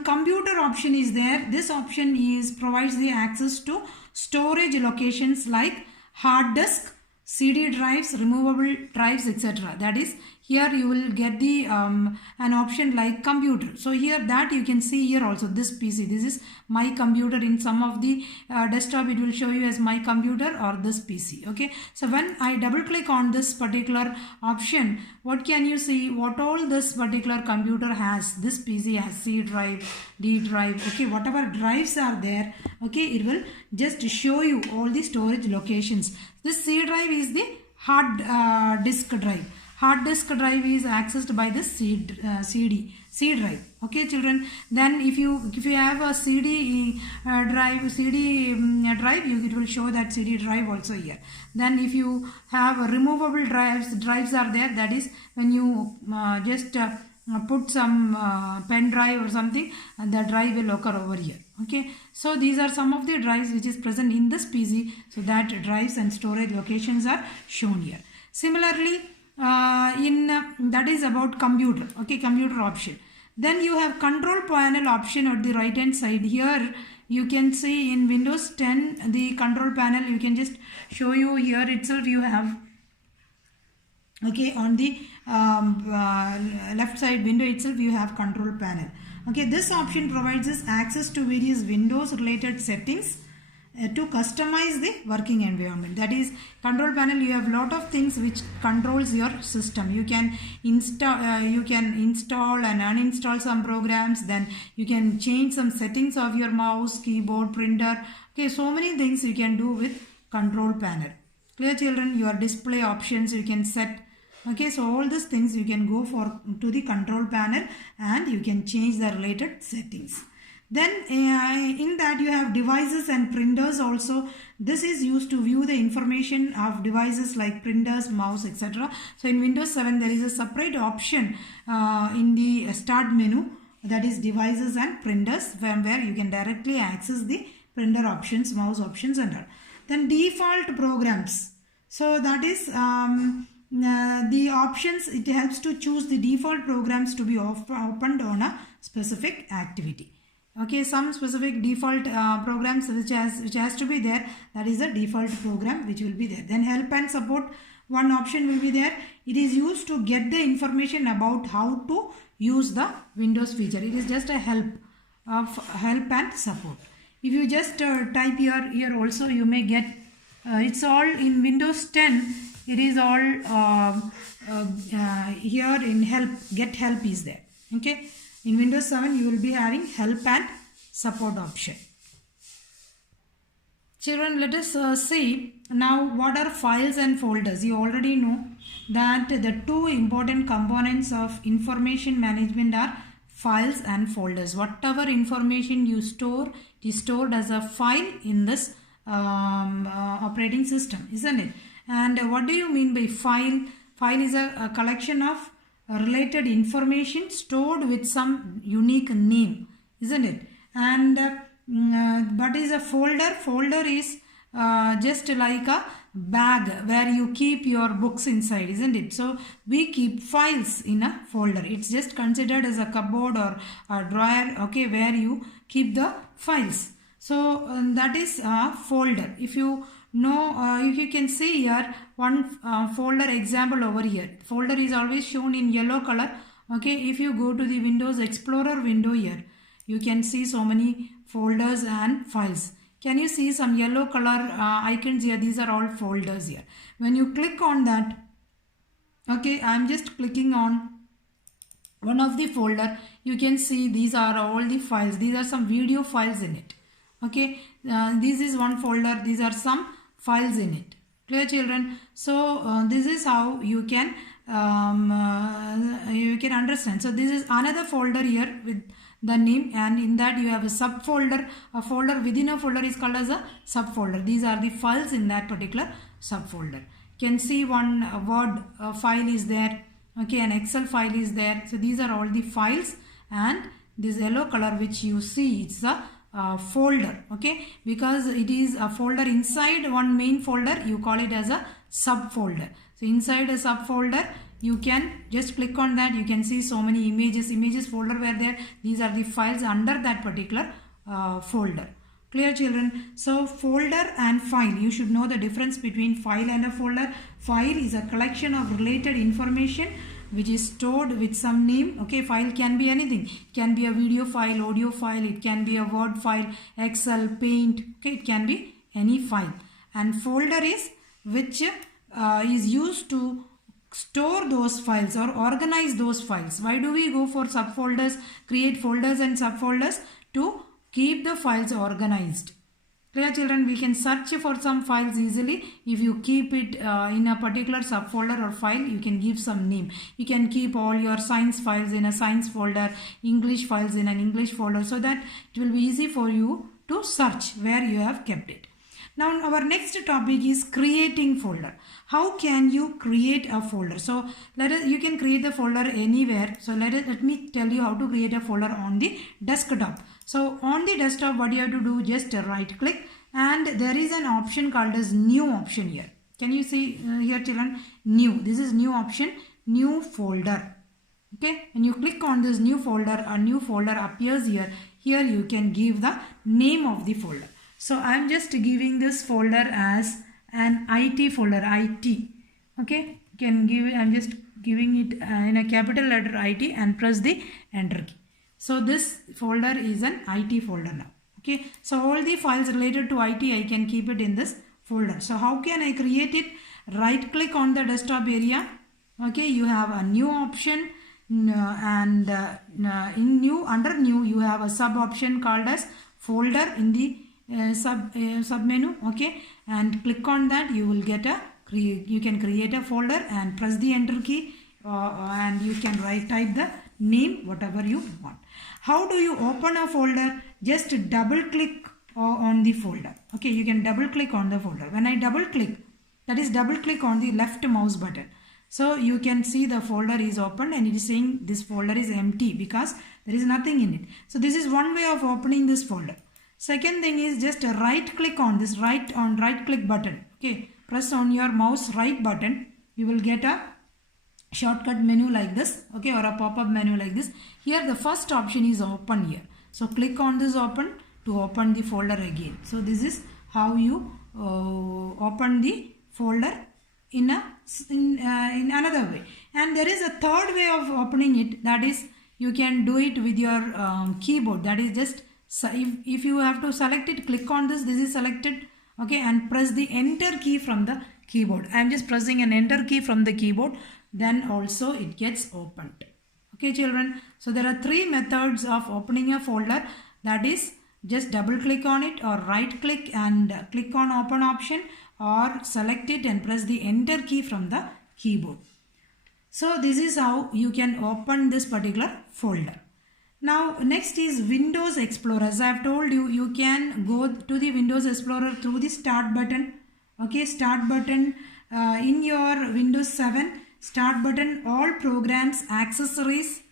Computer option is there. This option provides the access to storage locations like hard disk, CD drives, removable drives, etc. That is, here you will get the an option like computer. So here that you can see here also this PC. This is my computer. In some of the desktop it will show you as my computer or this PC. Okay. So when I double click on this particular option, what can you see? What all this particular computer has? This PC has C drive, D drive. Okay. Whatever drives are there. Okay. It will just show you all the storage locations. This C drive is the hard disk drive. Hard disk drive is accessed by the C drive. Okay, children. Then if you have a CD drive, it will show that CD drive also here. Then if you have removable drives are there. That is when you just put some pen drive or something, and the drive will occur over here. Okay, so these are some of the drives which is present in this PC. So that drives and storage locations are shown here. Similarly, that is about computer. Okay, computer option. Then you have control panel option at the right hand side. Here you can see in Windows 10 the control panel. You can just show you here itself. You have, okay, on the left side window itself you have control panel. Okay, this option provides us access to various Windows related settings to customize the working environment. That is, control panel, you have lot of things which controls your system. You can install and uninstall some programs. Then you can change some settings of your mouse, keyboard, printer. Okay, so many things you can do with control panel. Clear, children? Your display options you can set. Okay, so all these things you can go to the control panel and you can change the related settings. Then in that you have devices and printers also. This is used to view the information of devices like printers, mouse, etc. So in Windows 7 there is a separate option in the start menu, that is devices and printers, where you can directly access the printer options, mouse options and all. Then default programs. So that is the options, it helps to choose the default programs to be opened on a specific activity. Okay, some specific default programs which has to be there. That is a default program which will be there. Then help and support, one option will be there. It is used to get the information about how to use the Windows feature. It is just a help and support. If you just type here also, you may get it's all in Windows 10. It is all here in help. Get help is there. Okay. In Windows 7 you will be having help and support option. Children, let us see now what are files and folders. You already know that the two important components of information management are files and folders. Whatever information you store is stored as a file in this operating system, isn't it? And what do you mean by file? File is a collection of related information stored with some unique name, isn't it? And what is a folder? Folder is just like a bag where you keep your books inside, isn't it? So we keep files in a folder. It's just considered as a cupboard or a drawer, okay, where you keep the files. So that is a folder. If you know, if you can see here one folder example over here. Folder is always shown in yellow color. Okay, if you go to the Windows Explorer window here, you can see so many folders and files. Can you see some yellow color icons here? These are all folders here. When you click on that, okay, I am just clicking on one of the folder. You can see these are all the files. These are some video files in it. Okay, this is one folder. These are some files in it. Clear, children? So this is how you can understand. So this is another folder here with the name, and in that you have a subfolder. A folder within a folder is called as a subfolder. These are the files in that particular subfolder. You can see one Word file is there. Okay, an Excel file is there. So these are all the files, and this yellow color which you see, it's a folder. Okay, because it is a folder inside one main folder, you call it as a subfolder. So inside a subfolder you can just click on that. You can see so many images folder were there. These are the files under that particular folder. Clear, children? So folder and file, you should know the difference between file and a folder. File is a collection of related information which is stored with some name. Okay, file can be anything. It can be a video file, audio file, it can be a Word file, Excel, Paint. Okay, it can be any file. And folder is which is used to store those files or organize those files. Why do we go for subfolders, create folders and subfolders? To keep the files organized. Clear, children? We can search for some files easily. If you keep it in a particular subfolder or file, you can give some name. You can keep all your science files in a science folder, English files in an English folder, so that it will be easy for you to search where you have kept it. Now our next topic is creating folder. How can you create a folder? So you can create the folder anywhere. So let me tell you how to create a folder on the desktop. So on the desktop, what you have to do, just right click, and there is an option called as new option here. Can you see here, children? New. This is new option, new folder. Okay, when you click on this new folder, a new folder appears here. Here you can give the name of the folder. So I am just giving this folder as an IT folder, IT. Okay, can give. I am just giving it in a capital letter IT and press the enter key. So this folder is an IT folder now. Okay, so all the files related to IT, I can keep it in this folder. So how can I create it? Right click on the desktop area. Okay, you have a new option, and in new, under new, you have a sub option called as folder in the sub menu. Okay, and click on that. You will get a you can create a folder and press the enter key, and you can type the name whatever you want. How do you open a folder? Just double click on the folder. Okay, you can double click on the folder. When I double click, that is double click on the left mouse button. So you can see the folder is opened and it is saying this folder is empty because there is nothing in it. So this is one way of opening this folder. Second thing is just right click on this right click button. Okay, press on your mouse right button. You will get a shortcut menu like this, okay, or a pop-up menu like this. Here the first option is open here. So click on this open to open the folder again. So this is how you open the folder in another way. And there is a third way of opening it, that is you can do it with your keyboard. That is just if you have to select it, click on this is selected, okay, and press the enter key from the keyboard. I am just pressing an enter key from the keyboard, then also it gets opened. Okay, children, so there are three methods of opening a folder. That is just double click on it, or right click and click on open option, or select it and press the enter key from the keyboard. So this is how you can open this particular folder. Now next is Windows Explorer. As I have told you, you can go to the Windows Explorer through the start button. Okay, start button in your Windows 7, start button, all programs, accessories,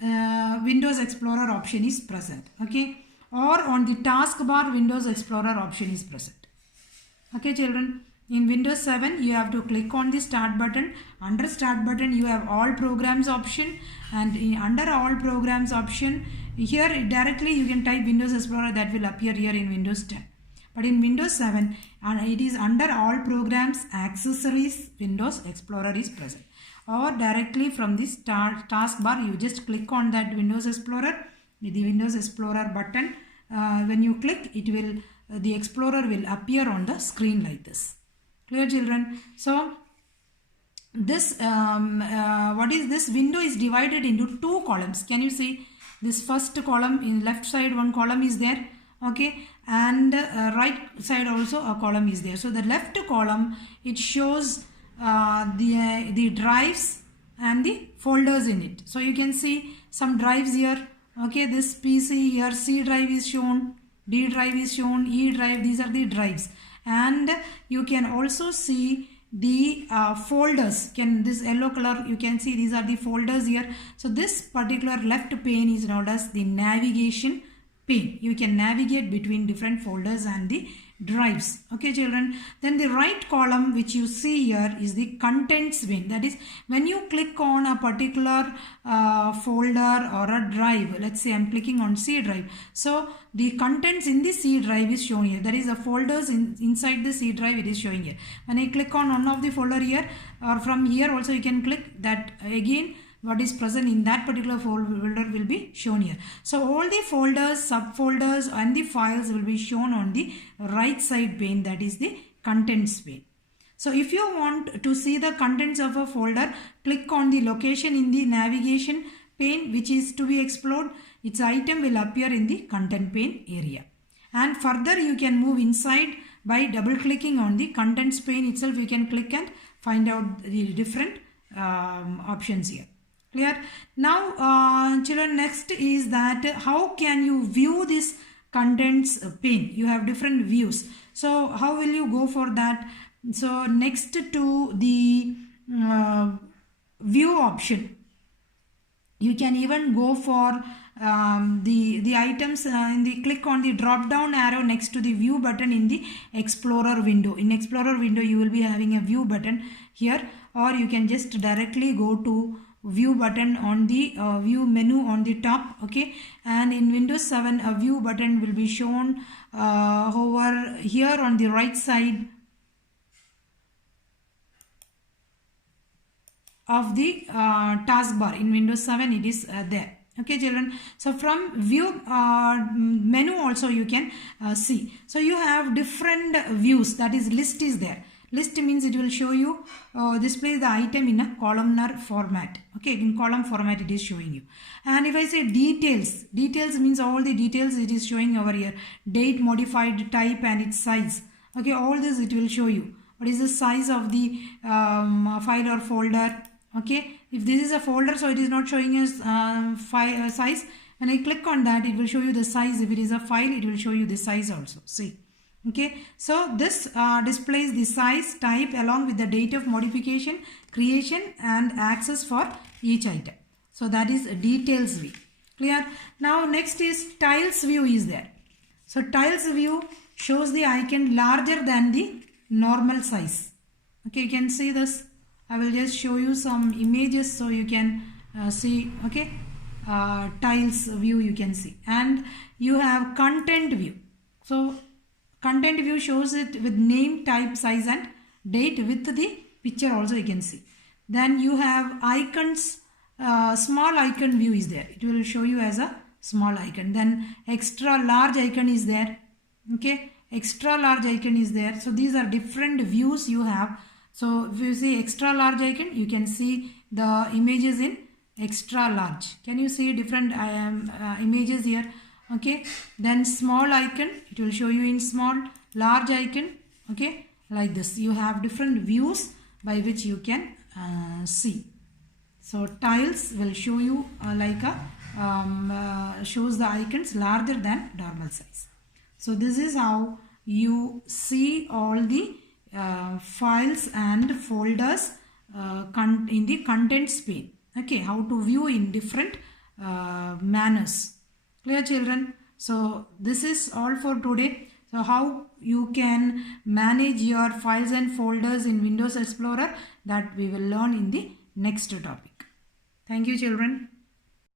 Windows Explorer option is present. Okay, or on the taskbar, Windows Explorer option is present. Okay, children, in Windows 7 you have to click on the start button. Under start button you have all programs option, and under all programs option, here directly you can type Windows Explorer, that will appear here in Windows 10. But in Windows 7, it is under all programs, accessories, Windows Explorer is present. Or directly from this taskbar, you just click on that Windows Explorer, the Windows Explorer button. When you click, it will the Explorer will appear on the screen like this. Clear, children? So this what is this window is divided into two columns. Can you see this first column? In left side one column is there, okay, and right side also a column is there. So the left column, it shows the drives and the folders in it. So you can see some drives here. Okay, this PC here, C drive is shown, D drive is shown, E drive, these are the drives. And you can also see the folders. This yellow color, you can see these are the folders here. So this particular left pane is known as the navigation pane. You can navigate between different folders and the drives. Okay children, then the right column which you see here is the contents bin. That is, when you click on a particular folder or a drive, let's say I'm clicking on C drive, so the contents in the C drive is shown here. That is the folders inside the C drive, it is showing here. When I click on one of the folder here, or from here also you can click that, again what is present in that particular folder will be shown here. So all the folders, subfolders and the files will be shown on the right side pane, that is the contents pane. So if you want to see the contents of a folder, click on the location in the navigation pane which is to be explored. Its item will appear in the content pane area. And further you can move inside by double clicking on the contents pane itself. You can click and find out the different options here. Clear? Now children, next is that how can you view this contents pane? You have different views. So how will you go for that? So next to the view option, you can even go for the items in the click on the drop down arrow next to the view button in the Explorer window. In Explorer window you will be having a view button here, or you can just directly go to view button on the view menu on the top. Okay, and in Windows 7 a view button will be shown over here on the right side of the taskbar. In Windows 7 it is there. Okay children, so from view menu also you can see. So you have different views, that is list is there. List means it will show you display the item in a columnar format. Okay, in column format it is showing you. And if I say details, details means all the details it is showing over here. Date, modified, type and its size. Okay, all this it will show you. What is the size of the file or folder? Okay, if this is a folder, so it is not showing us size. When I click on that, it will show you the size. If it is a file, it will show you the size also. See. Okay, so this displays the size, type along with the date of modification, creation and access for each item. So that is details view. Clear? Now next is tiles view is there. So tiles view shows the icon larger than the normal size. Okay, you can see this. I will just show you some images so you can see. Okay, tiles view you can see, and you have content view. So content view shows it with name, type, size and date with the picture also you can see. Then you have icons, small icon view is there. It will show you as a small icon. Then extra large icon is there. Okay, extra large icon is there. So these are different views you have. So if you see extra large icon, you can see the images in extra large. Can you see different images here? Okay, then small icon, it will show you in small, large icon. Okay, like this you have different views by which you can see. So tiles will show you like a shows the icons larger than normal size. So this is how you see all the files and folders in the contents pane. Okay, how to view in different manners. Clear children? So this is all for today. So how you can manage your files and folders in Windows Explorer, that we will learn in the next topic. Thank you children.